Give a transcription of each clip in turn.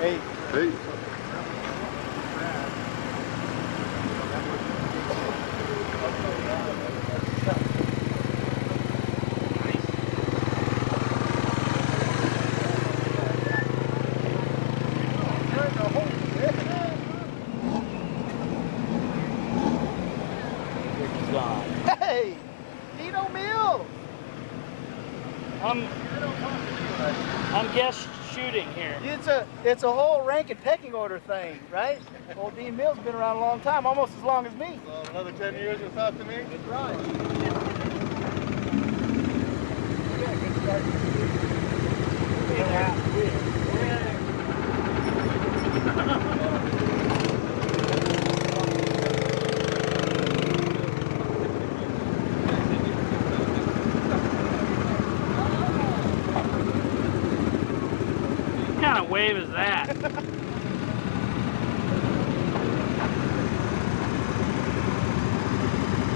Hey. Hey. Hey, Dino Mills. I'm guest shooting here. It's a whole rank and pecking order thing, right? Old Dean Mills has been around a long time, almost as long as me. So another 10 years you'll talk to me? That's right. What kind of wave is that?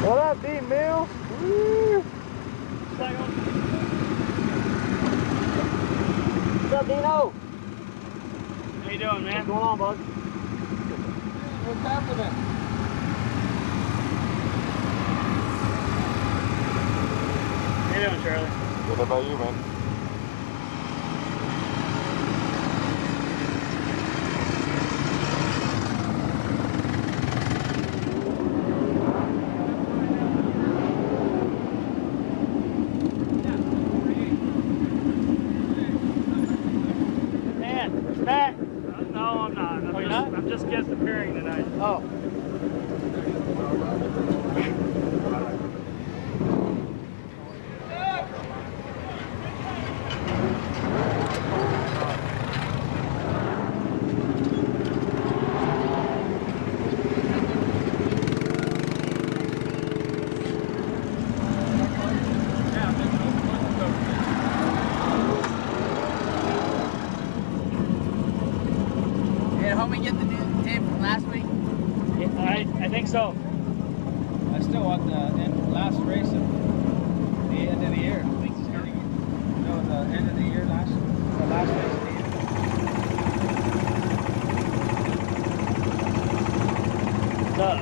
What up, Dean Mills? Woo. What's up, Dino? How you doing, man? What's going on, bud? What's happening? How you doing, Charlie? What about you, man? Man, Matt. No, I'm not. I'm just guest appearing tonight. Oh. We get the new tape from last week? I think so. I still want the last race of the end of the year. No, the end of the year the last race of the year. What's up?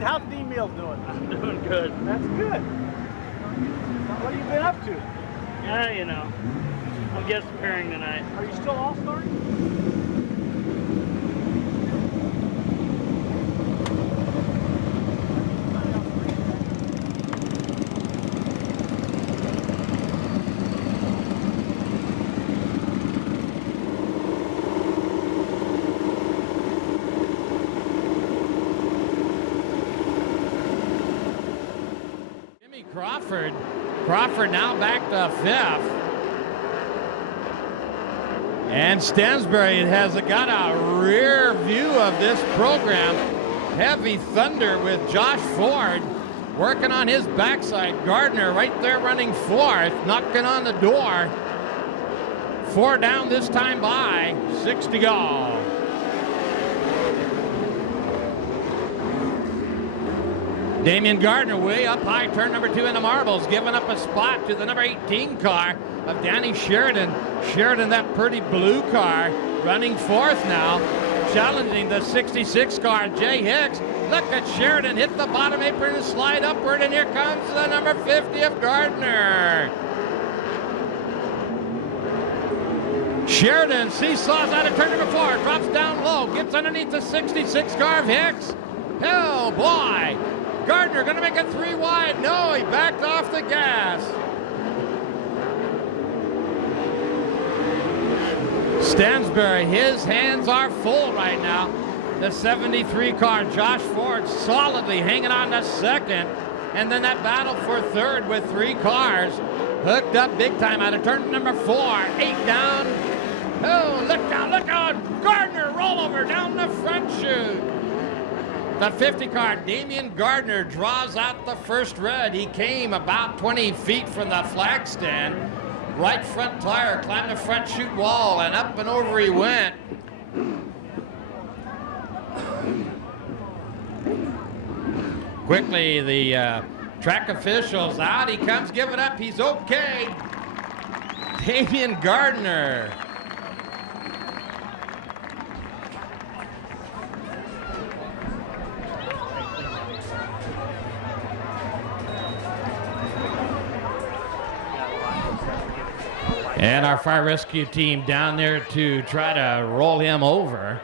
How's Dean Mills doing? I'm doing good. That's good. What have you been up to? Yeah, you know. I'm guest appearing tonight. Are you still all-star? Crawford now back to fifth. And Stansbury has got a rear view of this program. Heavy thunder with Josh Ford working on his backside. Gardner right there running fourth, knocking on the door. 4 down this time by, 6 to go. Damian Gardner way up high, turn number 2 in the marbles, giving up a spot to the number 18 car of Danny Sheridan. Sheridan, that pretty blue car, running fourth now, challenging the 66 car, Jay Hicks. Look at Sheridan hit the bottom apron and slide upward, and here comes the number 50 of Gardner. Sheridan seesaws out of turn number 4, drops down low, gets underneath the 66 car of Hicks. Oh boy! Gardner gonna make it 3 wide. No, he backed off the gas. Stansbury, his hands are full right now. The 73 car, Josh Ford, solidly hanging on to second. And then that battle for third with 3 cars. Hooked up big time out of turn number 4. 8 down. Oh, look out, look out. Gardner rollover down the front chute. The 50 car, Damian Gardner, draws out the first red. He came about 20 feet from the flag stand. Right front tire, climbed the front chute wall, and up and over he went. Quickly, the track officials out. He comes, give it up. He's okay. Damian Gardner. And our fire rescue team down there to try to roll him over.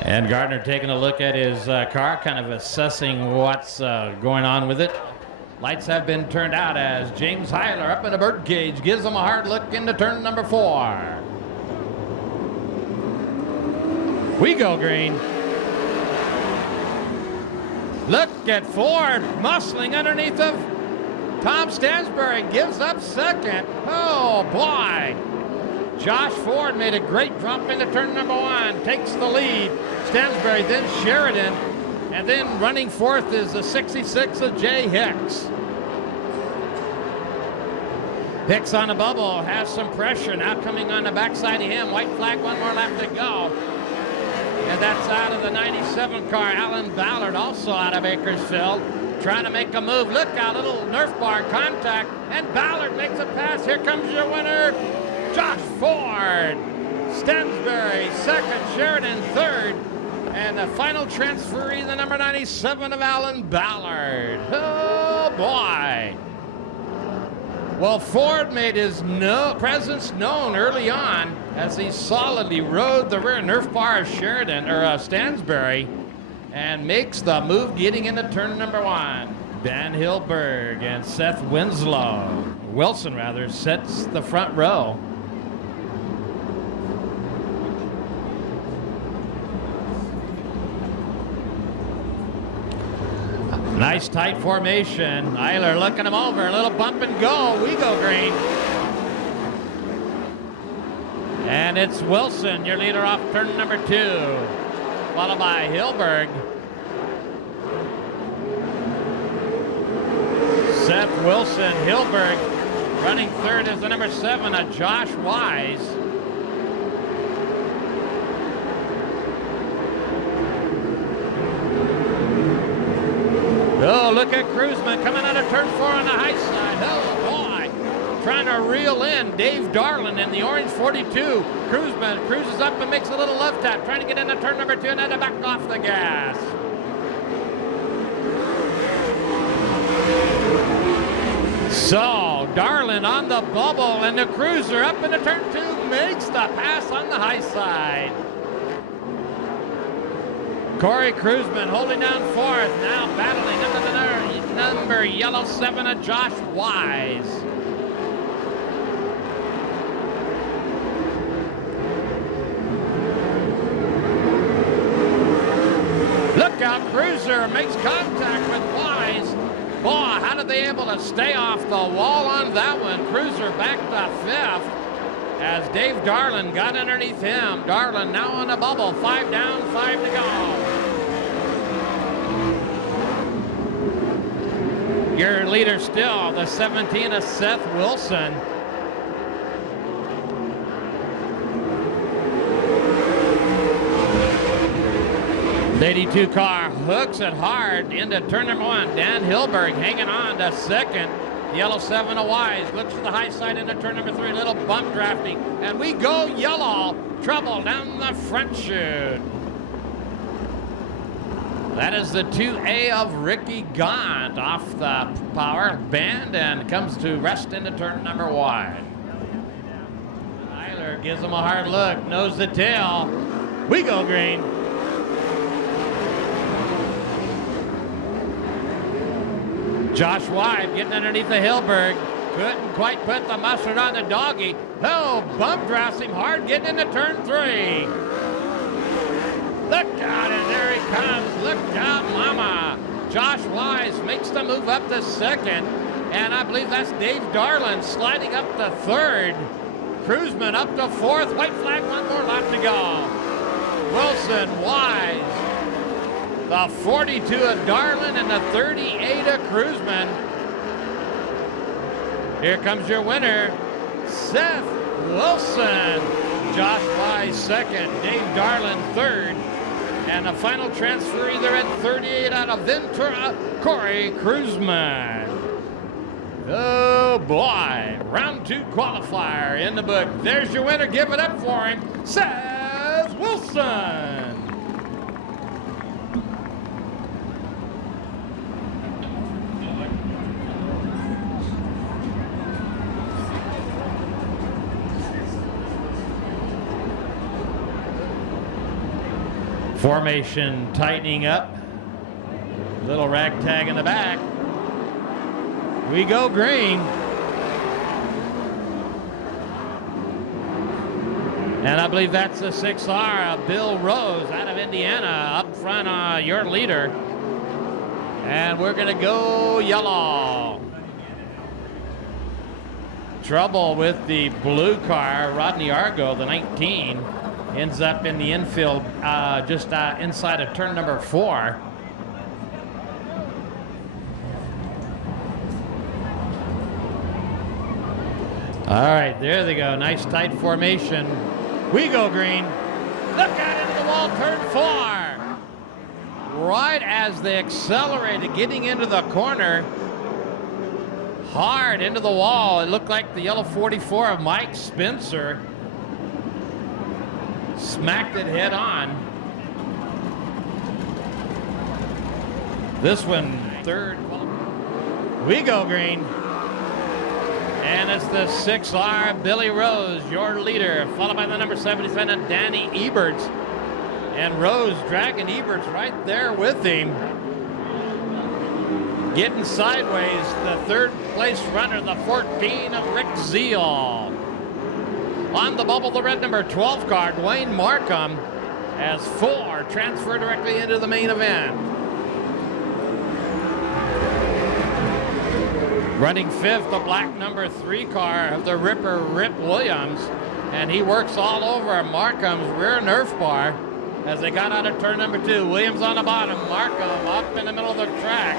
And Gardner taking a look at his car, kind of assessing what's going on with it. Lights have been turned out as James Heiler up in the birdcage gives him a hard look into turn number 4. We go green. Look at Ford muscling underneath of Tom Stansbury, gives up second. Oh boy. Josh Ford made a great drop into turn number 1, takes the lead. Stansbury, then Sheridan, and then running fourth is the 66 of Jay Hicks. Hicks on the bubble, has some pressure, now coming on the backside of him. White flag, one more lap to go. And that's out of the 97 car. Alan Ballard, also out of Bakersfield, trying to make a move. Look out, little Nerf bar contact, and Ballard makes a pass. Here comes your winner, Josh Ford. Stansbury second, Sheridan third, and the final transferee, the number 97 of Alan Ballard. Oh boy. Well, Ford made his presence known early on as he solidly rode the rear Nerf bar of Sheridan, or Stansbury, and makes the move getting into turn number 1. Dan Hilberg and Seth Wilson sets the front row. Nice tight formation. Eiler looking him over. A little bump and go. We go green. And it's Wilson, your leader off turn number 2. Followed by Hilberg. Seth Wilson, Hilberg. Running third is the number 7, Josh Wise. Oh, look at Cruzman coming out of turn 4 on the high side. Oh, boy. Trying to reel in Dave Darlin in the orange 42. Cruzman cruises up and makes a little love tap, trying to get into turn number 2 and then to back off the gas. So, Darlin on the bubble, and the cruiser up into turn 2 makes the pass on the high side. Corey Cruzman holding down fourth, now battling under the number yellow 7 of Josh Wise. Look out, Cruiser makes contact with Wise. Boy, how did they able to stay off the wall on that one? Cruiser back to 5th. As Dave Darlin got underneath him. Darlin now on the bubble. 5 down, 5 to go. Your leader still, the 17 of Seth Wilson. The 82 car hooks it hard into turn number 1. Dan Hilberg hanging on to second. Yellow 7 of Wise looks to the high side into turn number 3. Little bump drafting, and we go yellow. Trouble down the front chute. That is the 2A of Ricky Gaunt off the power band and comes to rest into turn number 1. Eiler gives him a hard look, nose to tail. We go green. Josh Wise getting underneath the Hilberg. Couldn't quite put the mustard on the doggy. Oh, bump drafts him hard getting into turn 3. Look out, and there he comes. Look out, mama. Josh Wise makes the move up to second. And I believe that's Dave Darlin sliding up to third. Cruiseman up to fourth. White flag, one more lap to go. Wilson, Wise, the 42 of Darlin and the 38 of Cruiseman. Here comes your winner, Seth Wilson. Josh Wise second, Dave Darlin third. And the final transfer either at 38 out of Ventura, Corey Cruiseman. Oh boy, round 2 qualifier in the book. There's your winner. Give it up for him, Seth Wilson. Formation tightening up. Little ragtag in the back. We go green. And I believe that's the 6R, Bill Rose out of Indiana, up front, your leader. And we're going to go yellow. Trouble with the blue car, Rodney Argo, the 19, ends up in the infield just inside of turn number 4. All right, there they go. Nice tight formation. We go green. Look out into the wall, turn 4. Right as they accelerated, getting into the corner, hard into the wall. It looked like the yellow 44 of Mike Spencer smacked it head on. This one, third. We go green. And it's the 6R, Billy Rose, your leader, followed by the number 77, Danny Eberts. And Rose dragging Eberts right there with him. Getting sideways, the third place runner, the 14 of Rick Zeal. On the bubble, the red number 12 car, Dwayne Markham, has 4 transfer directly into the main event. Running 5th, the black number 3 car of the Ripper, Rip Williams, and he works all over Markham's rear Nerf bar as they got out of turn number 2. Williams on the bottom, Markham up in the middle of the track.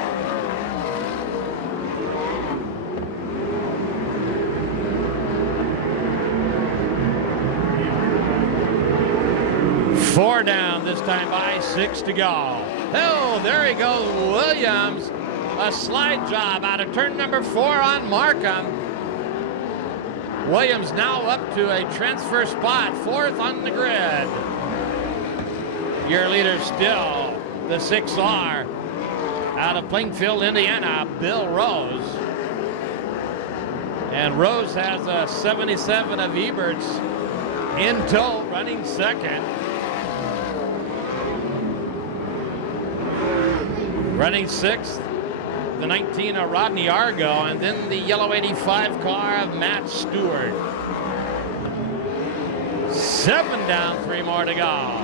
Four down, this time by 6 to go. Oh, there he goes, Williams. A slide job out of turn number 4 on Markham. Williams now up to a transfer spot, 4th on the grid. Your leader still, the 6R, out of Plainfield, Indiana, Bill Rose. And Rose has a 77 of Eberts in tow, running 2nd. Running 6th, the 19 of Rodney Argo, and then the yellow 85 car of Matt Stewart. 7 down, 3 more to go.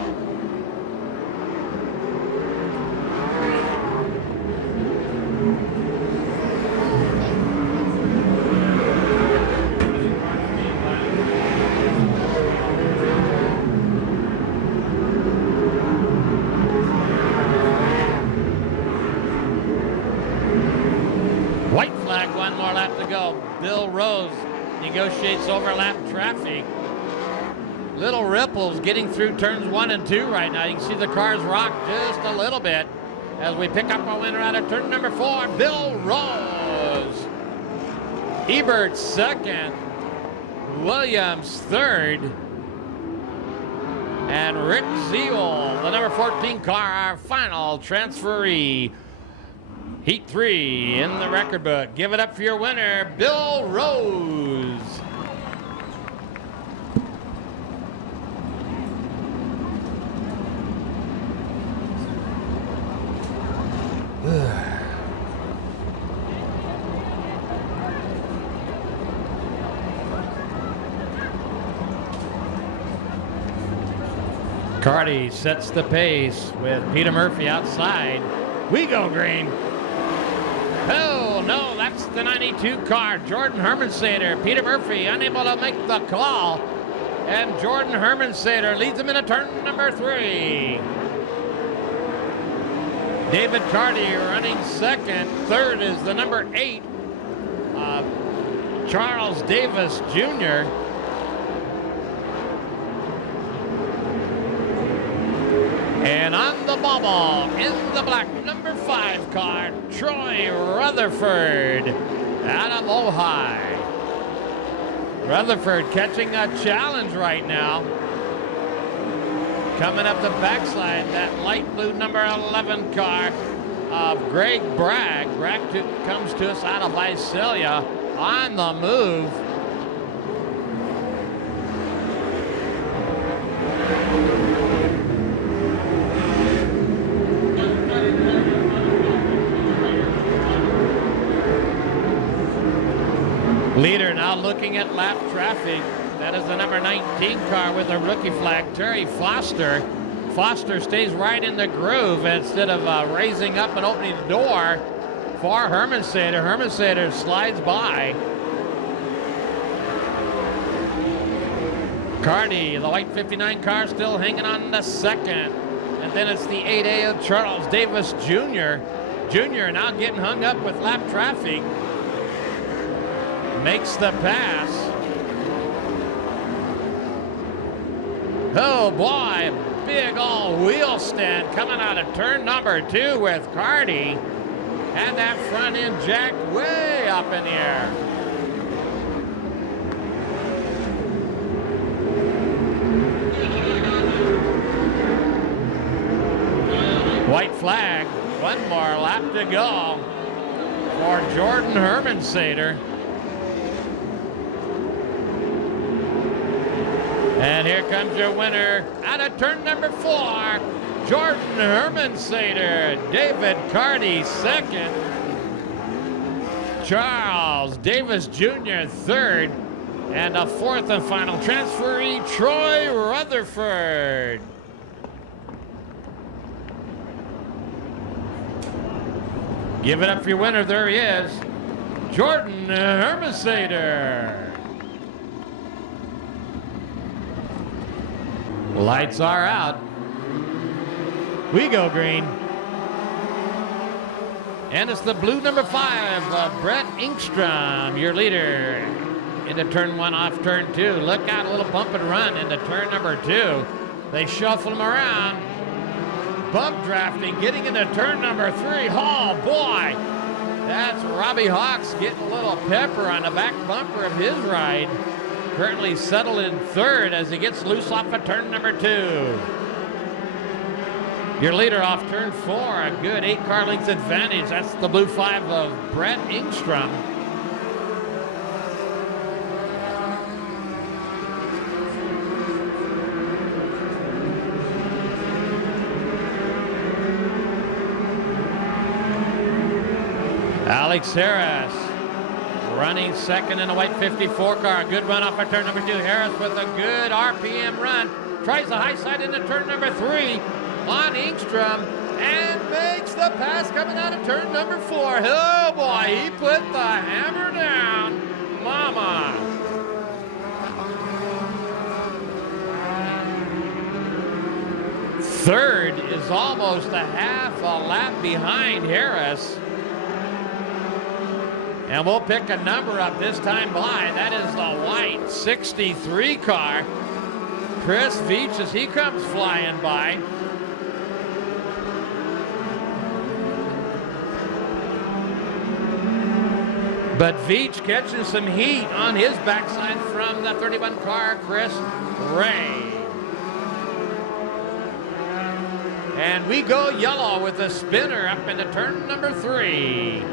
Bill Rose negotiates overlap traffic. Little ripples getting through turns 1 and 2 right now. You can see the cars rock just a little bit as we pick up our winner out of turn number 4, Bill Rose. Ebert 2nd, Williams 3rd, and Rick Zeal, the number 14 car, our final transferee. Heat 3 in the record book. Give it up for your winner, Bill Rose. Carty sets the pace with Peter Murphy outside. We go green. Oh, no, that's the 92 car. Jordan Hermansader. Peter Murphy unable to make the call. And Jordan Hermansader leads him into turn number 3. David Carty running second. Third is the number 8, Charles Davis Jr. And on the bobble, in the black, number 5 car, Troy Rutherford out of Ojai. Rutherford catching a challenge right now. Coming up the backside, that light blue number 11 car of Greg Bragg. Bragg comes to us out of Visalia on the move. Leader now looking at lap traffic. That is the number 19 car with a rookie flag, Terry Foster. Foster stays right in the groove instead of raising up and opening the door for Hermansader. Hermansader slides by. Carty, the white 59 car, still hanging on the second. And then it's the 8A of Charles Davis Jr. Jr. now getting hung up with lap traffic. Makes the pass. Oh boy, big old wheel stand coming out of turn number 2 with Carty. And that front end jack way up in the air. White flag, one more lap to go for Jordan Hermansader. And here comes your winner out of turn number 4, Jordan Hermansader. David Carty second. Charles Davis Jr. third. And a fourth and final transferee, Troy Rutherford. Give it up for your winner. There he is, Jordan Hermansader. Lights are out. We go green. And it's the blue number 5, Brett Inkstrom, your leader. Into turn 1 off turn 2. Look out, a little bump and run into turn number 2. They shuffle him around. Bump drafting, getting into turn number 3. Oh boy, that's Robbie Hawks getting a little pepper on the back bumper of his ride. Currently settled in third as he gets loose off of turn number 2. Your leader off turn 4, a good 8 car lengths advantage. That's the blue 5 of Brett Inkstrom. Alex Harris running second in a white 54 car. Good run off of turn number 2. Harris with a good RPM run. Tries the high side into turn number 3 on Inkstrom and makes the pass coming out of turn number 4. Oh boy, he put the hammer down. Mama. Third is almost a half a lap behind Harris. And we'll pick a number up this time by. That is the white 63 car. Chris Veach as he comes flying by. But Veach catching some heat on his backside from the 31 car, Chris Ray. And we go yellow with a spinner up into turn number 3.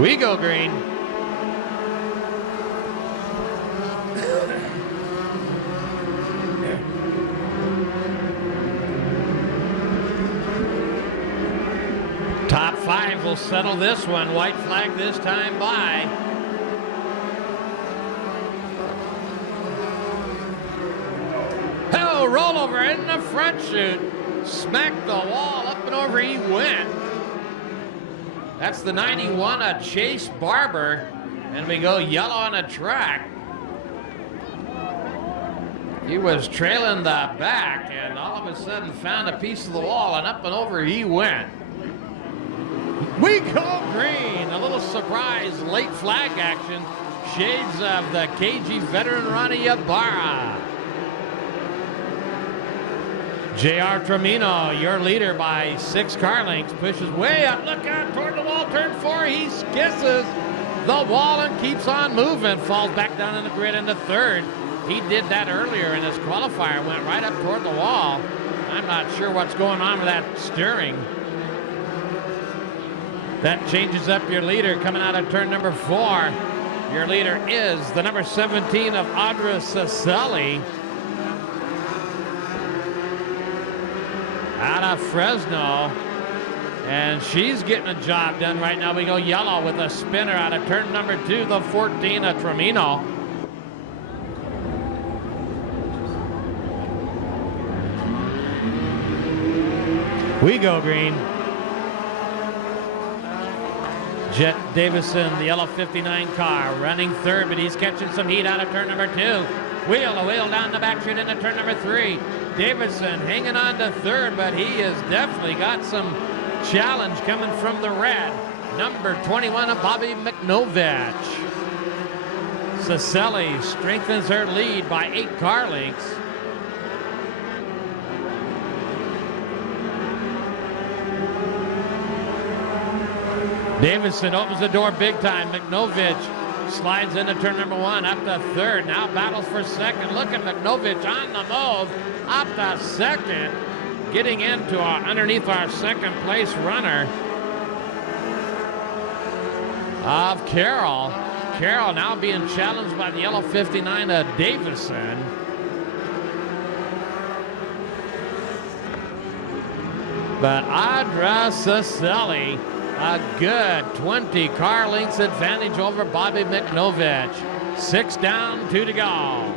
We go green. will settle this one. White flag this time by. Hell, rollover in the front chute. Smacked the wall, up and over he went. That's the 91 of Chase Barber. And we go yellow on the track. He was trailing the back and all of a sudden found a piece of the wall and up and over he went. We go green. A little surprise late flag action. Shades of the KG veteran Ronnie Ibarra. J.R. Tramino, your leader by 6 car lengths, pushes way up. Look out toward the wall, turn 4. He kisses the wall and keeps on moving. Falls back down in the grid into 3rd. He did that earlier in his qualifier, went right up toward the wall. I'm not sure what's going on with that steering. That changes up your leader coming out of turn number 4. Your leader is the number 17 of Audra Saselli. Out of Fresno, and she's getting a job done right now. We go yellow with a spinner out of turn number 2, the 14 of Tramino. We go green. Jet Davison, the yellow 59 car, running 3rd, but he's catching some heat out of turn number 2. Wheel down the back chute into turn number 3. Davidson hanging on to 3rd, but he has definitely got some challenge coming from the red. Number 21 of Bobby McNovich. Saselli strengthens her lead by 8 car lengths. Davidson opens the door big time. McNovich slides into turn number 1, up to 3rd. Now battles for 2nd. Look at McNovich on the move, up to 2nd. Getting into underneath our 2nd place runner of Carroll. Carroll now being challenged by the yellow 59 of Davison. But Audra Saselli, a good 20 car lengths advantage over Bobby McNovich. 6 down, 2 to go.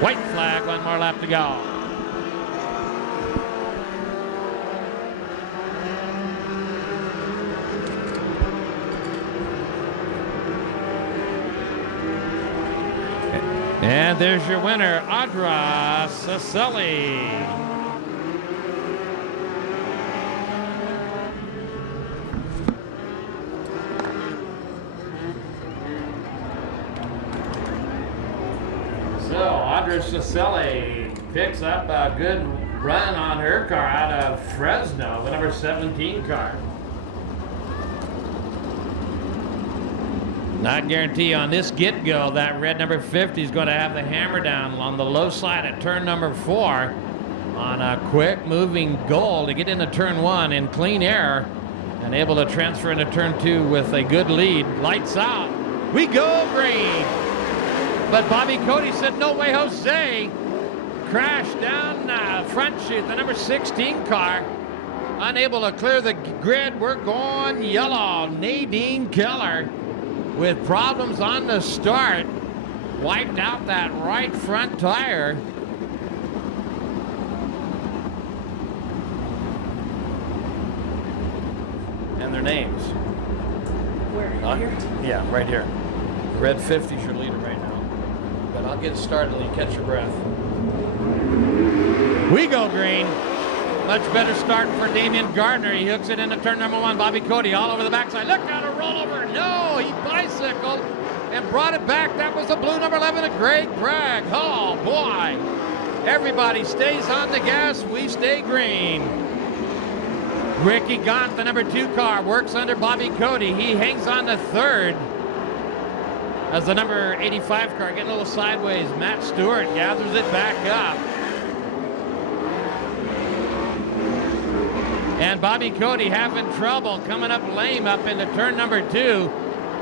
White flag, 1 more lap to go. And there's your winner, Audra Saselli. So Audra Saselli picks up a good run on her car out of Fresno, the number 17 car. Not guarantee on this get-go that red number 50 is going to have the hammer down on the low side at turn number 4 on a quick moving goal to get into turn 1 in clean air and able to transfer into turn 2 with a good lead. Lights out. We go green. But Bobby Cody said, no way, Jose. Crashed down front chute, the number 16 car. Unable to clear the grid. We're going yellow. Nadine Keller, with problems on the start, wiped out that right front tire. And their names. Where? Here? Yeah, right here. Red 50 is your leader right now. But I'll get started and you catch your breath. We go green. Much better start for Damian Gardner. He hooks it into turn number 1. Bobby Cody all over the backside. Look out, a rollover. No, he bicycled and brought it back. That was the blue number 11 of Greg Bragg. Oh, boy. Everybody stays on the gas. We stay green. Ricky Gaunt, the number 2 car, works under Bobby Cody. He hangs on to 3rd as the number 85 car getting a little sideways. Matt Stewart gathers it back up. And Bobby Cody having trouble coming up lame up into turn number 2.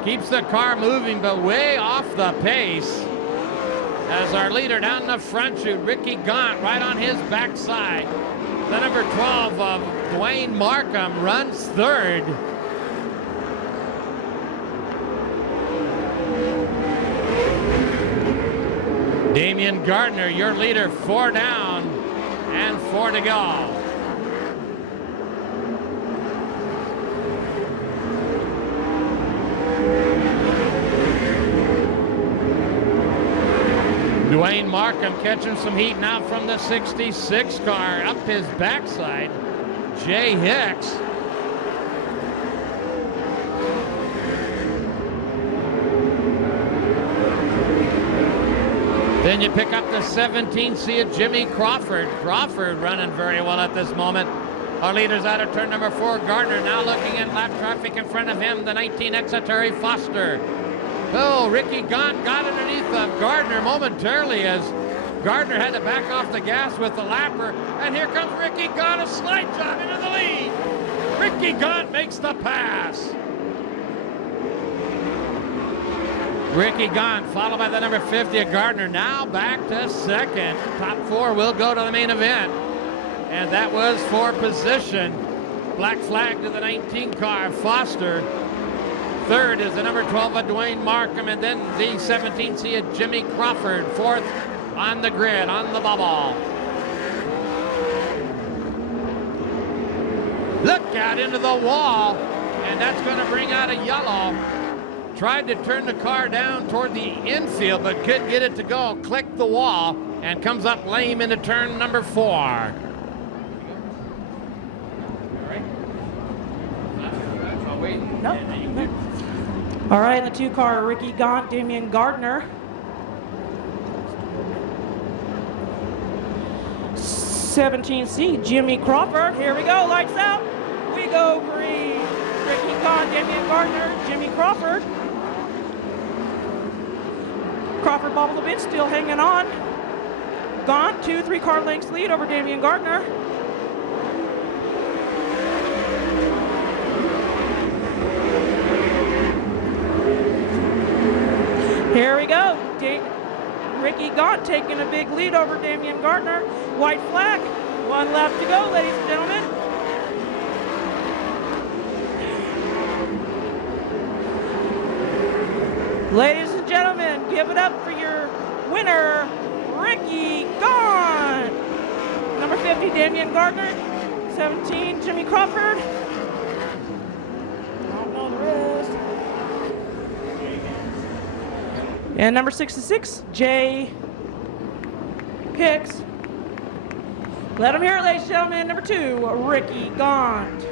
Keeps the car moving, but way off the pace. as our leader down the front chute, Ricky Gaunt, right on his backside. The number 12 of Dwayne Markham runs third. Damian Gardner, your leader, 4 down and 4 to go. Dwayne Markham catching some heat now from the 66 car up his backside. Jay Hicks. Then you pick up the 17C of Jimmy Crawford. Crawford running very well at this moment. Our leader's out of turn number 4, Gardner, now looking at lap traffic in front of him, the 19 Exeter Foster. Oh, Ricky Gaunt got underneath of Gardner momentarily as Gardner had to back off the gas with the lapper. And here comes Ricky Gaunt, a slide job into the lead. Ricky Gaunt makes the pass. Ricky Gaunt, followed by the number 50 of Gardner, now back to second. Top 4 will go to the main event. And that was for position. Black flag to the 19 car, Foster. Third is the number 12 of Dwayne Markham, and then the 17C of Jimmy Crawford. Fourth on the grid, on the bubble. Look out into the wall, and that's going to bring out a yellow. Tried to turn the car down toward the infield, but couldn't get it to go. Clicked the wall, and comes up lame into turn number 4. Nope. All right, in the 2 car, Ricky Gaunt, Damian Gardner. 17C, Jimmy Crawford. Here we go, lights out. We go green. Ricky Gaunt, Damian Gardner, Jimmy Crawford. Crawford bobbled a bit, still hanging on. Gaunt, 2-3 car lengths lead over Damian Gardner. Here we go. Ricky Gaunt taking a big lead over Damian Gardner. White flag. 1 lap to go, ladies and gentlemen. Ladies and gentlemen, give it up for your winner, Ricky Gaunt. Number 50, Damian Gardner. 17, Jimmy Crawford. I don't know the rest. And number 66, Jay Hicks. Let them hear it, ladies and gentlemen. Number 2, Ricky Gaunt.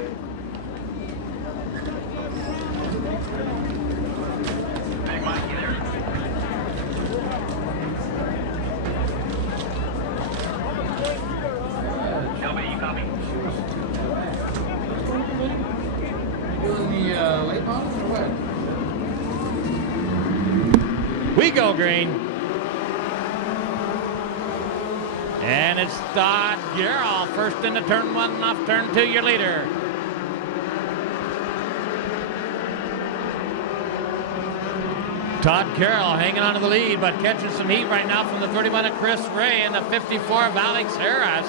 We go green. And it's Todd Garrell first into turn 1, off turn 2, your leader. Todd Carroll hanging on to the lead, but catching some heat right now from the 31 of Chris Ray and the 54 of Alex Harris.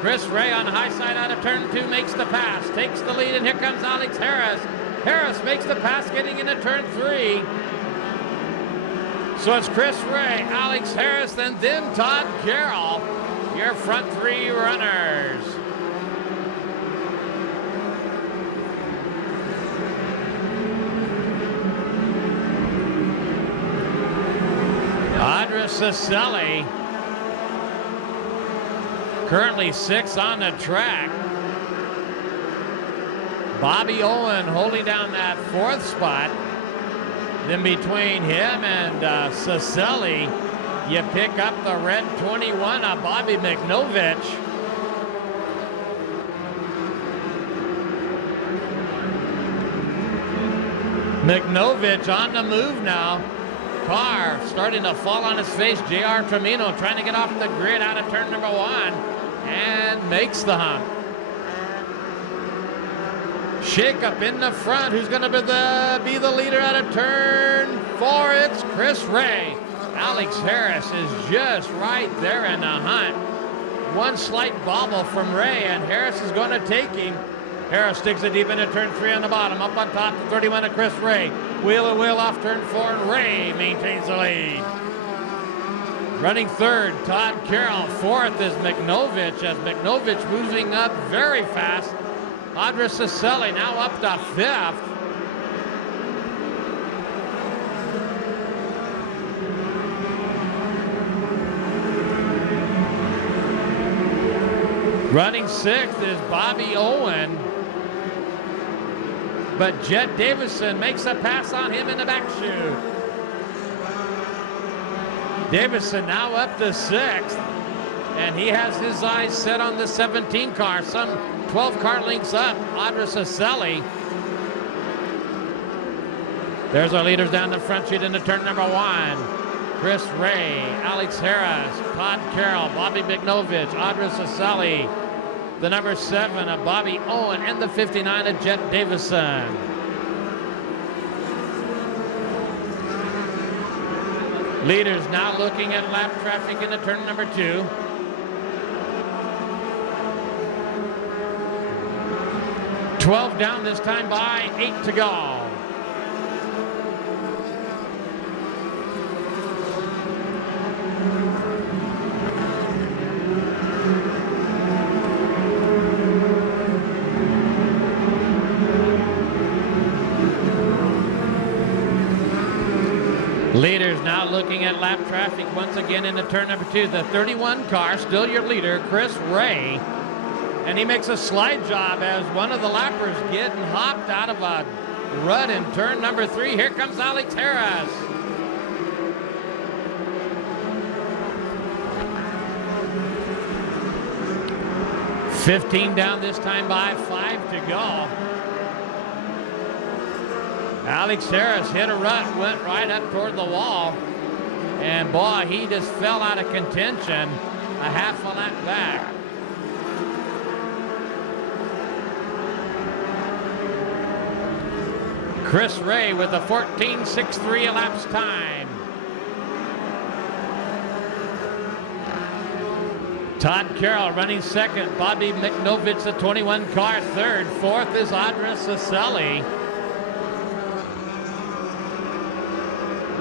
Chris Ray on the high side out of turn 2 makes the pass, takes the lead, and here comes Alex Harris. Harris makes the pass getting into turn 3. So it's Chris Ray, Alex Harris, and then Todd Carroll, your front 3 runners. Audra Cicelli, currently 6 on the track. Bobby Owen holding down that 4th spot. Then between him and Cicelli, you pick up the red 21 of Bobby McNovich. McNovich on the move now. Car starting to fall on his face. J.R. Tramino trying to get off the grid out of turn number 1 and makes the hump. Shake up in the front. Who's going to be the leader out of turn 4? It's Chris Ray. Alex Harris is just right there in the hunt. One slight bobble from Ray, and Harris is going to take him. Harris sticks it deep into turn 3 on the bottom. Up on top, the 31 of Chris Ray. Wheel and wheel off turn 4, and Ray maintains the lead. Running third, Todd Carroll. Fourth is McNovich, as McNovich moving up very fast. Audra Cicelli now up to fifth. Running sixth is Bobby Owen. But Jed Davison makes a pass on him in the back chute. Davison now up to sixth. And he has his eyes set on the 17 car. Some 12 car lengths up. Audra Cicelli. There's our leaders down the front chute into turn number 1. Chris Ray, Alex Harris, Todd Carroll, Bobby McNovich, Audra Cicelli, the number 7 of Bobby Owen, and the 59 of Jet Davison. Leaders now looking at lap traffic into turn number 2. "12 down this time by 8 to go. Leaders now looking at lap traffic once again into turn number 2. The 31 car, still your leader, Chris Ray. And he makes a slide job as one of the lappers getting hopped out of a rut in turn number 3. Here comes Alex Harris. "15 down this time by 5 to go. Alex Harris hit a rut, went right up toward the wall, and boy, he just fell out of contention a half a lap back. Chris Ray with a 14.63 elapsed time. Todd Carroll running second. Bobby McNovich, the 21 car, third. Fourth is Audra Cicelli.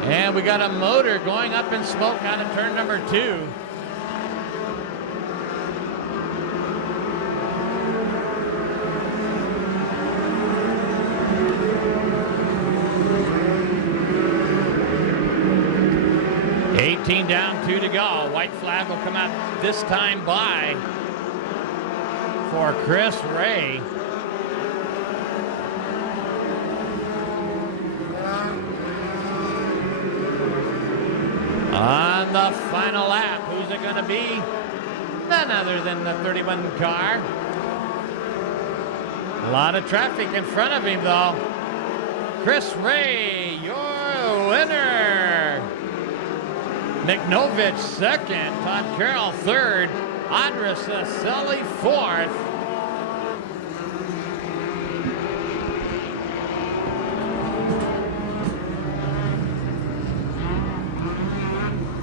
And we got a motor going up in smoke out of turn number 2. Down, 2 to go. White flag will come out this time by for Chris Ray. On the final lap, who's it going to be? None other than the 31 car. A lot of traffic in front of him, though. Chris Ray, your winner. McNovich second, Todd Carroll third, Audra Cicelli fourth.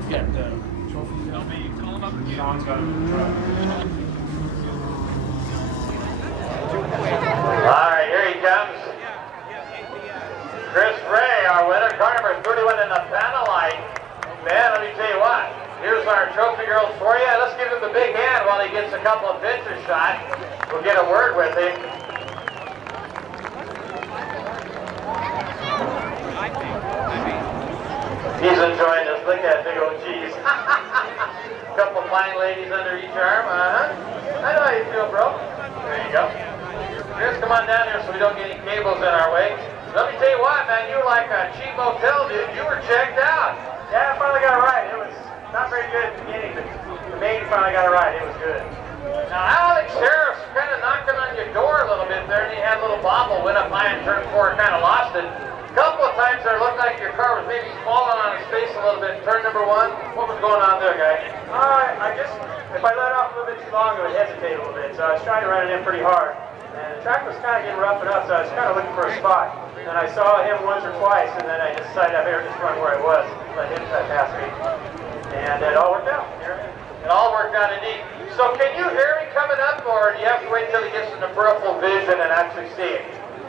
Get the trophies. I'll be calling up again. Sean's got a truck. All right, here he comes. Chris Ray, our winner, car number 31 in the panel light. Man, let me tell you what, here's our trophy girls for you. Let's give him the big hand while he gets a couple of pictures shot. We'll get a word with him. He's enjoying this. Look at that big old cheese. Couple fine ladies under each arm. I know how you feel, bro. There you go. Chris, come on down here so we don't get any cables in our way. Let me tell you what, man, you were like a cheap motel, dude. You were checked out. Yeah, I finally got it right. It was not very good at the beginning, but the main finally got it right. It was good. Now, Alex Harris kind of knocking on your door a little bit there, and he had a little bobble, went up high in turn 4, kind of lost it. A couple of times there looked like your car was maybe falling on its face a little bit. Turn number 1, what was going on there, guy? I just, if I let off a little bit too long, it would hesitate a little bit. So I was trying to run it in pretty hard. And the track was kind of getting rough enough, so I was kind of looking for a spot. And I saw him once or twice, and then I decided I better just run where I was, let him pass me. And it all worked out. It all worked out indeed. So can you hear me coming up, or do you have to wait till he gets in the peripheral vision and actually see it?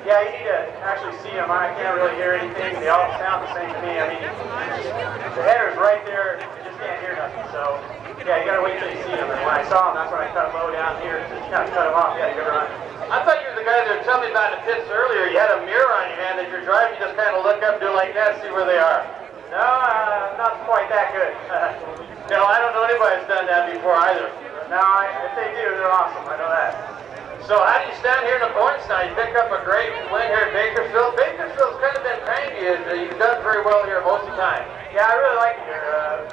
Yeah, you need to actually see them. I can't really hear anything. They all sound the same to me. I mean, the header's right there. You just can't hear nothing. So, yeah, you gotta wait till you see them. And when I saw them, that's when I cut them low down here. Just kind of cut them off. Yeah, you gotta run. I thought you were the guy that was telling me about in the pits earlier. You had a mirror on your hand as you're driving. You just kind of look up, do like that, see where they are. No, not quite that good. No, I don't know anybody that's done that before either. No, if they do, they're awesome. I know that. So how do you stand here in the points now? You pick up a great win here at Bakersfield. Bakersfield's kind of been kind to you. You've done very well here most of the time. Yeah, I really like it here.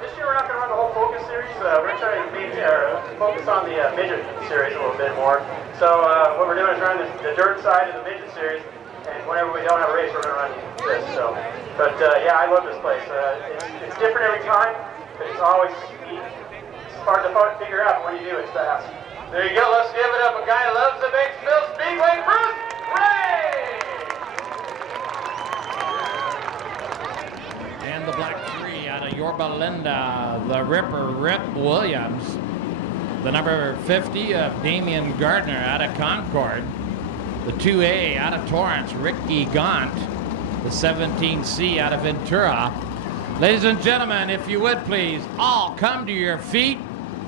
This year we're not going to run the whole Focus series. We're going to try to focus on the Midget series a little bit more. So what we're doing is running the dirt side of the Midget series, and whenever we don't have a race, we're going to run this. So, but yeah, I love this place. It's different every time, but it's always neat. It's hard to figure out, but when you do, it's fast. There you go. Let's give it up. A guy who loves the Bakersfield Speedway, Bruce Ray! And the black 3 out of Yorba Linda, the Ripper, Rip Williams. The number 50 of Damian Gardner out of Concord. The 2A out of Torrance, Ricky Gaunt. The 17C out of Ventura. Ladies and gentlemen, if you would please, all come to your feet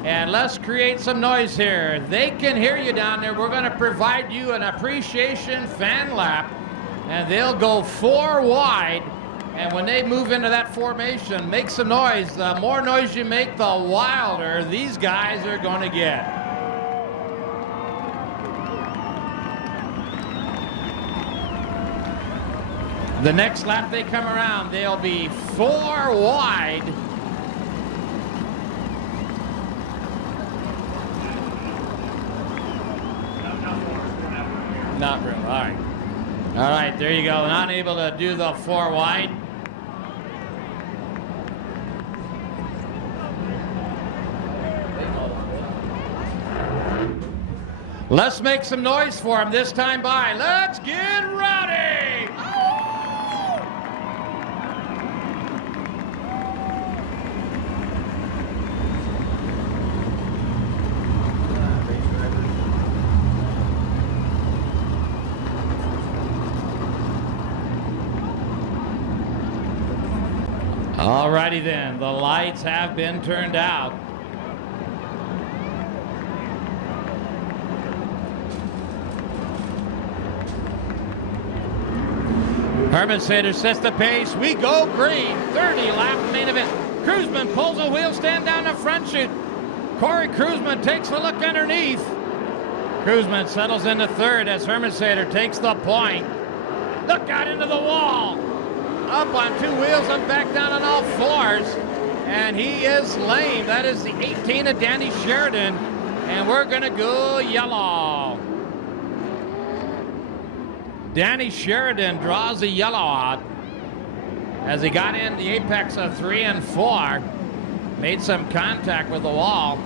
and let's create some noise here. They can hear you down there. We're going to provide you an appreciation fan lap, and they'll go 4 wide. And when they move into that formation, make some noise. The more noise you make, the wilder these guys are going to get. The next lap they come around, they'll be 4 wide. Not room, all right. All right, there you go. Not able to do the 4 wide. Let's make some noise for him this time by. Let's get rowdy! Alrighty then, the lights have been turned out. Herman Sanders sets the pace. We go green. 30 lap main event. Cruzman pulls a wheel stand down the front chute. Corey Cruzman takes a look underneath. Cruzman settles into third as Herman Sanders takes the point. Look out into the wall. Up on 2 wheels and back down on all 4s. And he is lame. That is the 18 of Danny Sheridan. And we're going to go yellow. Danny Sheridan draws a yellow out as he got in the apex of 3 and 4. Made some contact with the wall.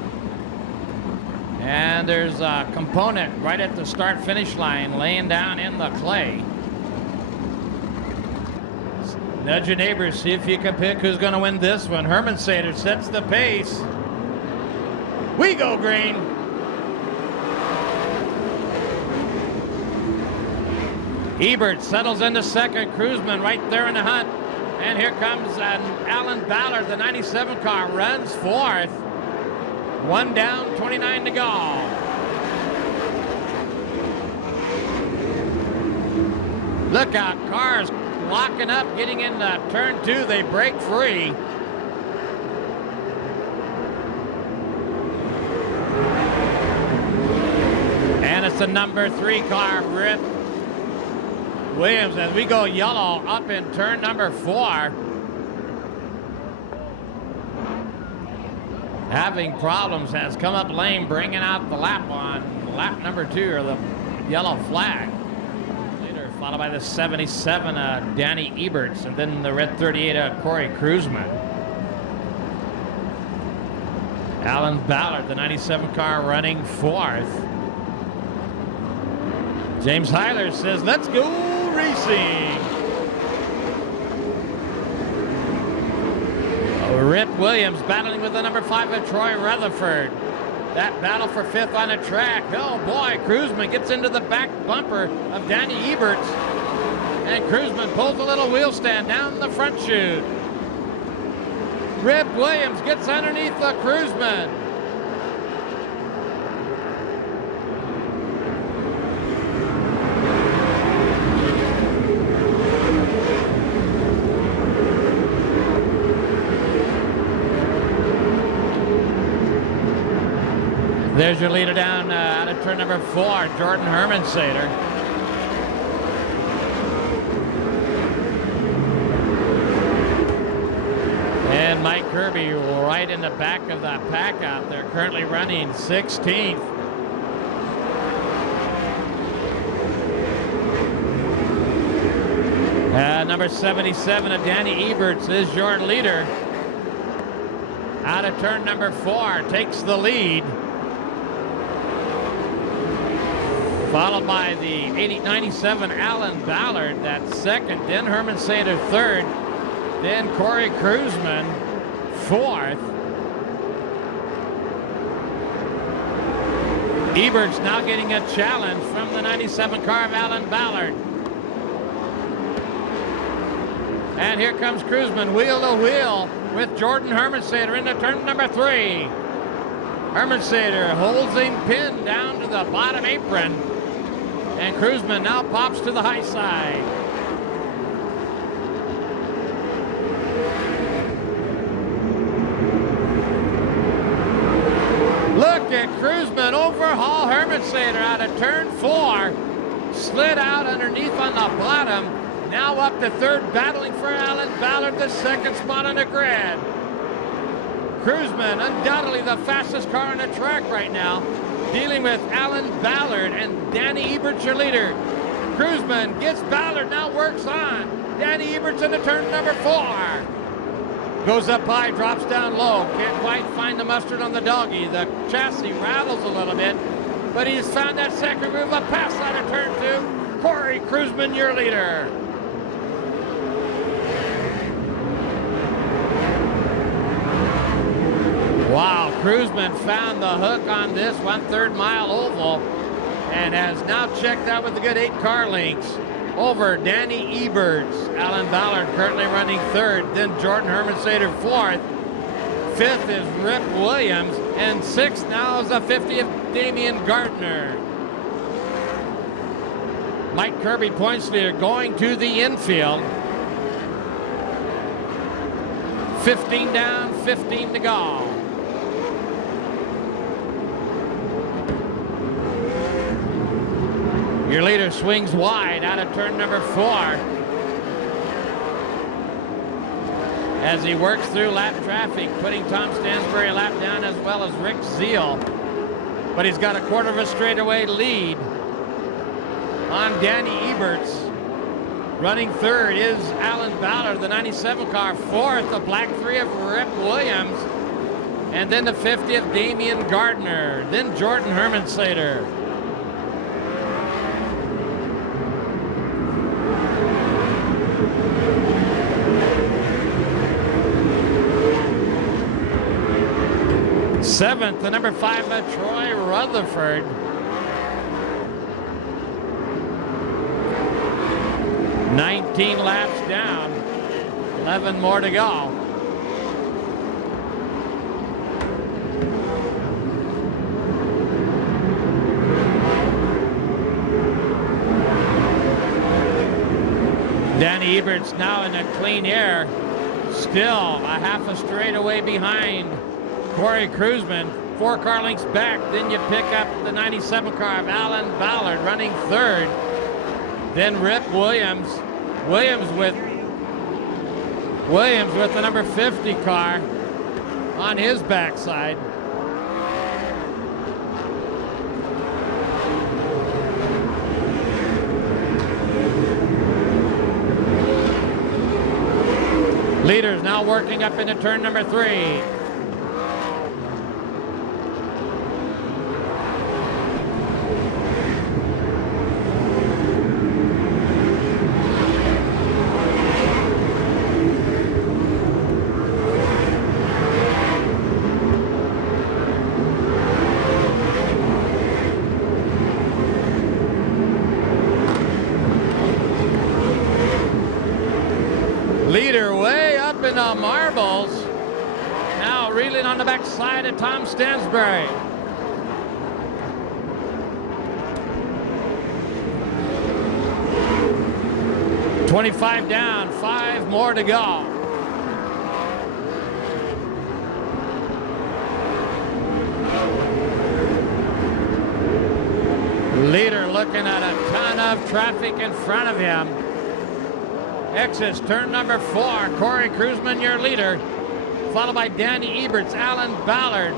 And there's a component right at the start-finish line laying down in the clay. Nudge your neighbors, see if you can pick who's going to win this one. Herman Sanders sets the pace. We go green. Ebert settles into second. Cruzman right there in the hunt. And here comes Alan Ballard, the 97 car, runs fourth. 1 down, 29 to go. Look out, cars locking up, getting into turn 2. They break free. And it's the number 3 car, Rip Williams, as we go yellow up in turn number 4. Having problems, has come up lane, bringing out the lap on lap number 2, or the yellow flag. Later followed by the 77 Danny Eberts, and then the red 38 Corey Cruzman. Alan Ballard, the 97 car, running 4th. James Heiler says, let's go racing. Rip Williams battling with the number 5 of Troy Rutherford. That battle for 5th on the track. Oh boy, Kruzman gets into the back bumper of Danny Eberts. And Kruzman pulls a little wheel stand down the front chute. Rip Williams gets underneath the Kruzman. There's your leader down out of turn number 4, Jordan Hermansater. And Mike Kirby right in the back of that pack out there, currently running 16th. Number 77 of Danny Eberts is your leader. Out of turn number 4, takes the lead. Followed by the 97 Alan Ballard, that's second. Then Hermansater third. Then Corey Kruzman fourth. Eberts now getting a challenge from the 97 car of Alan Ballard. And here comes Kruzman wheel to wheel with Jordan Hermansater into turn number 3. Hermansater holds him pinned down to the bottom apron. And Kruzman now pops to the high side. Look at Kruzman overhaul Hermansater out of turn 4. Slid out underneath on the bottom. Now up to third, battling for Alan Ballard, the second spot on the grid. Kruzman, undoubtedly the fastest car on the track right now, dealing with Alan Ballard and Danny Eberts, your leader. Kruzman gets Ballard, now works on. Danny Eberts into turn number 4. Goes up high, drops down low. Can't quite find the mustard on the doggy. The chassis rattles a little bit, but he's found that second move, a pass out of turn 2. Corey Kruzman, your leader. Wow, Kruzman found the hook on this 1/3 mile oval and has now checked out with a good 8 car lengths over Danny Eberts. Alan Ballard currently running 3rd, then Jordan Hermansater 4th. 5th is Rip Williams, and 6th now is the 50th Damian Gardner. Mike Kirby, points leader, going to the infield. 15 down, 15 to go. Your leader swings wide out of turn number 4 as he works through lap traffic, putting Tom Stansbury a lap down as well as Rick Zeal. But he's got a quarter of a straightaway lead on Danny Eberts. Running 3rd is Alan Ballard, the 97 car. 4th, the black 3 of Rip Williams. And then the 50th, Damian Gardner. Then Jordan Hermansater. Seventh, the number 5, Troy Rutherford. "19 laps down, 11 more to go." Danny Eberts now in a clean air, still a half a straightaway behind Corey Kruzman. 4 car lengths back, then you pick up the 97 car of Alan Ballard running 3rd. Then Rip Williams. Williams with the number 50 car on his backside. Leaders now working up into turn number 3. the marbles. Now reeling on the backside of Tom Stansbury. $25 down, 5 more to go. Leader looking at a ton of traffic in front of him. Exits turn number 4. Corey Kruzman, your leader. Followed by Danny Eberts, Alan Ballard,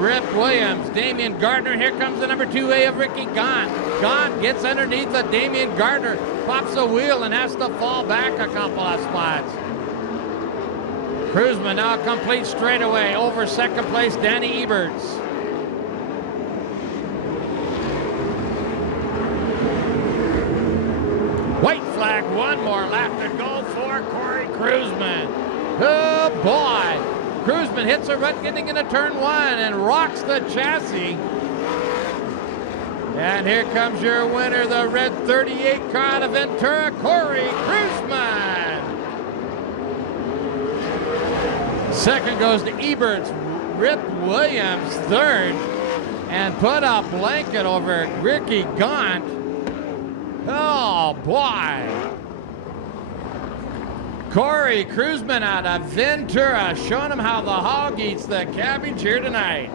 Rip Williams, Damian Gardner. Here comes the number 2A of Ricky Gaunt. Gaunt gets underneath of Damian Gardner, pops a wheel and has to fall back a couple of spots. Kruzman now complete straightaway over second place, Danny Eberts. White flag, one more lap to go for Corey Kruzman. Oh boy! Kruzman hits a rut getting into turn 1 and rocks the chassis. And here comes your winner, the red 38 car out of Ventura, Corey Kruzman. Second goes to Eberts, Rip Williams third, and put a blanket over Ricky Gaunt. Oh boy! Corey Kruzman out of Ventura, showing him how the hog eats the cabbage here tonight.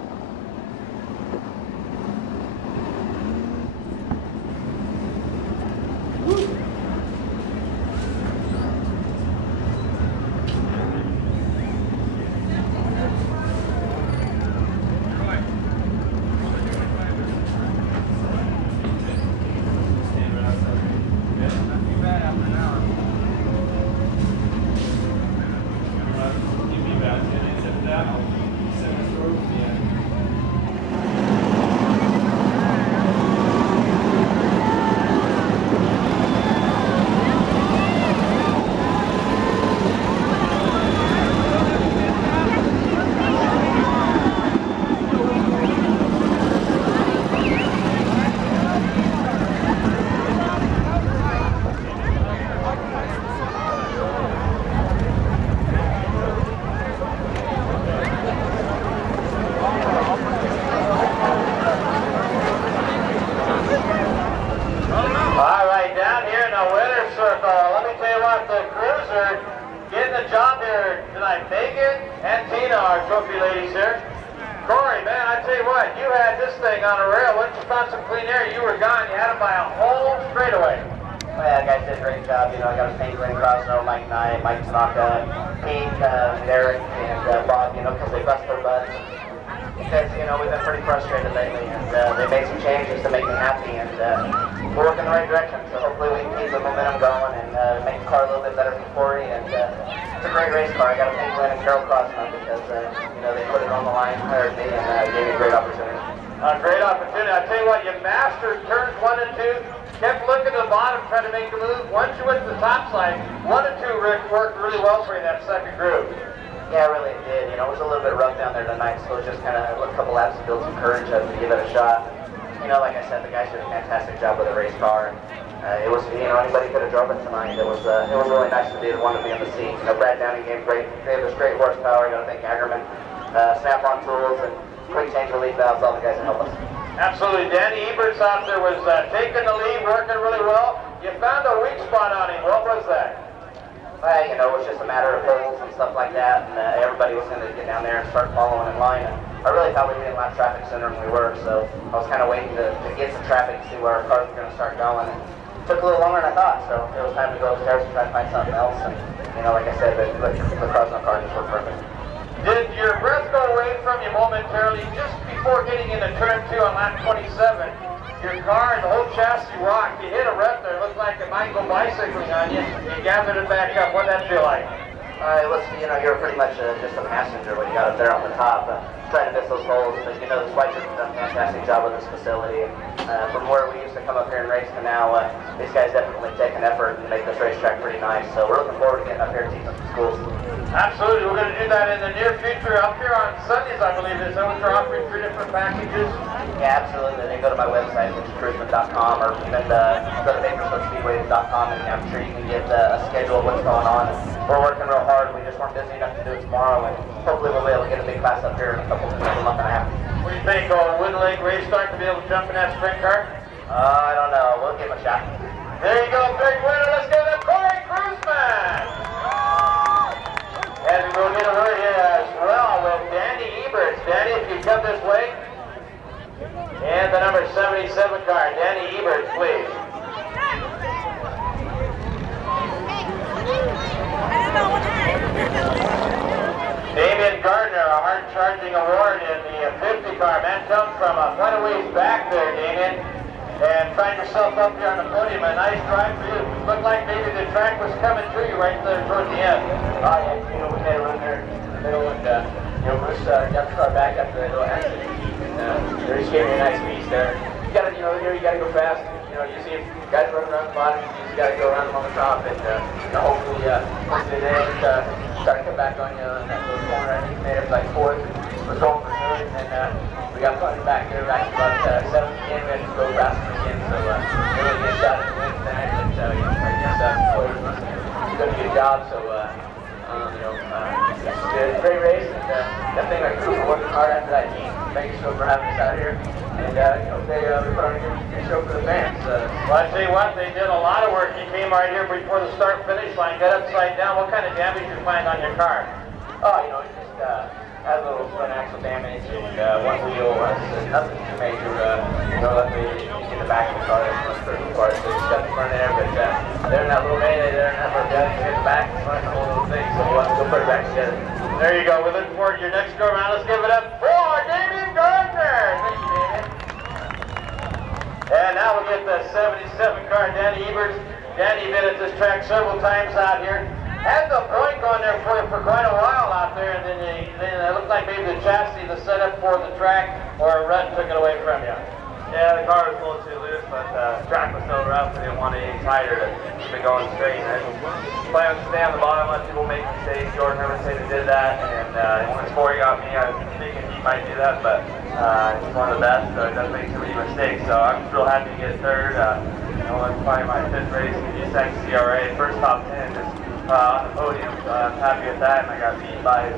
Absolutely. Danny Eberts out there was taking the lead, working really well. You found a weak spot on him. What was that? You know, it was just a matter of holes and stuff like that, and everybody was going to get down there and start following in line. And I really thought we'd be in lap traffic sooner than we were, so I was kind of waiting to get some traffic to see where our cars were going to start going. And it took a little longer than I thought, so it was time to go upstairs and try to find something else. And, you know, like I said, the Crosno car just worked perfect. Did your breath go away from you momentarily just before getting into turn 2 on lap 27? Your car and the whole chassis rocked. You hit a rut there. It looked like it might go bicycling on you. You gathered it back up. What did that feel like? It was, you know, you're pretty much just a passenger when you got up there on the top. try to miss those holes. But you know, the Whites have done a fantastic job with this facility. From where we used to come up here and race to now, these guys definitely take an effort and make this racetrack pretty nice. So we're looking forward to getting up here and teaching some schools. Absolutely, we're going to do that in the near future. Up here on Sundays, I believe, is that what you're offering 3 different packages? Yeah, absolutely. They go to my website, midgetcruiseman.com, or even go to Bakersfield.speedway.com, and I'm sure you can get a schedule of what's going on. We're working real hard. We just weren't busy enough to do it tomorrow, and hopefully we'll be able to get a big class up here in a month and a half. What do you think, Wood Lake Race Start to be able to jump in that sprint car? I don't know. We'll give him a shot. There you go, big winner. Let's give it Corey Cruiseman. And we'll get a word here as well with Danny Eberts. Danny, if you come this way. And the number 77 car, Danny Eberts, please. Damian Gardner, a hard-charging award in the 50 car. Man, come from quite a ways back there, Damian. And find yourself up here on the podium. A nice drive for you. Looked like maybe the track was coming to you right there towards the end. Oh, yeah, you know, we had a run there in the middle, and, you know, Bruce got the car back after the little accident, and they just gave me a nice piece there. You gotta, you know, here you gotta go fast. You know, you see guys running around the bottom, you just gotta go around them on the top, and, you know, hopefully they start to come back on you in that little corner. I think we made it like 4th, was going for 3rd, and then, we got put back there back to about 7th again. We had to go faster again, so really good shot at the win tonight. But you know, I guess Corey was doing a good job. So you know, it's a great race, and definitely my crew for working hard after that heat. Thank you so much for having us out here, and you know, they put on a good show for the fans. Well, I tell you what, they did a lot of work. You came right here before the start-finish line, got upside down. What kind of damage you find on your car? Oh, you know, just had a little front axle damage and one wheel. Nothing too major. You know, luckily in the back of the car, that's much critical part. So just got the front there, but they're in that little melee there, and that little guy in the back, the front, the whole little thing. So we'll have to go put it back together. There you go. We're looking forward to your next go around. Let's give it up for Damian Gardner. Thank you, Damian. And now we'll get the 77 car, Danny Eberts. Danny been at this track several times out here. Had the point going there for you for quite a while out there, and then it looked like maybe the chassis, the setup for the track, or a rut took it away from you. Yeah, the car was a little too loose, but the track was so rough, I didn't want it any tighter to keep it going straight. I plan to stay on the bottom, let people make mistakes. Jordan never said he did that, and when Corey got me, I was thinking he might do that, but he's one of the best, so it doesn't make too many mistakes. So I'm real happy to get 3rd. You know, it's probably my 5th race in the USAC CRA, first top 10. On the podium, so I'm happy with that, and I got beat by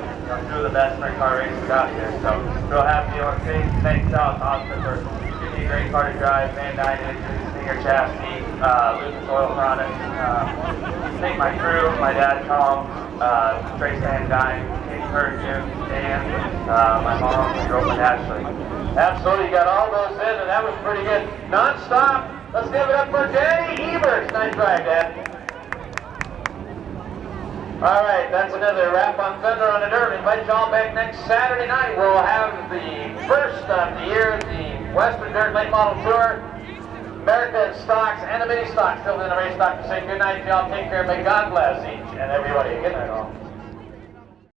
2 of the best sprint car races out here, so real happy. I want to say thanks out to Austin for giving me a great car to drive, Van Dyne engine, Stinger chassis, Lucas oil products, thank my crew, my dad Tom, Trace Van Dyne, Katie Jim, Dan, my mom, my girlfriend Ashley. Absolutely, you got all those in, and that was pretty good. Non-stop, let's give it up for Danny Eberts. Nice drive, Dad. All right, that's another wrap on Thunder on the Dirt. Invite y'all back next Saturday night. We'll have the first of the year, the Western Dirt Late Model Tour, American Stocks, and the Mini Stocks filled in the race stock to say good night to y'all. Take care. May God bless each and everybody. Good night, all.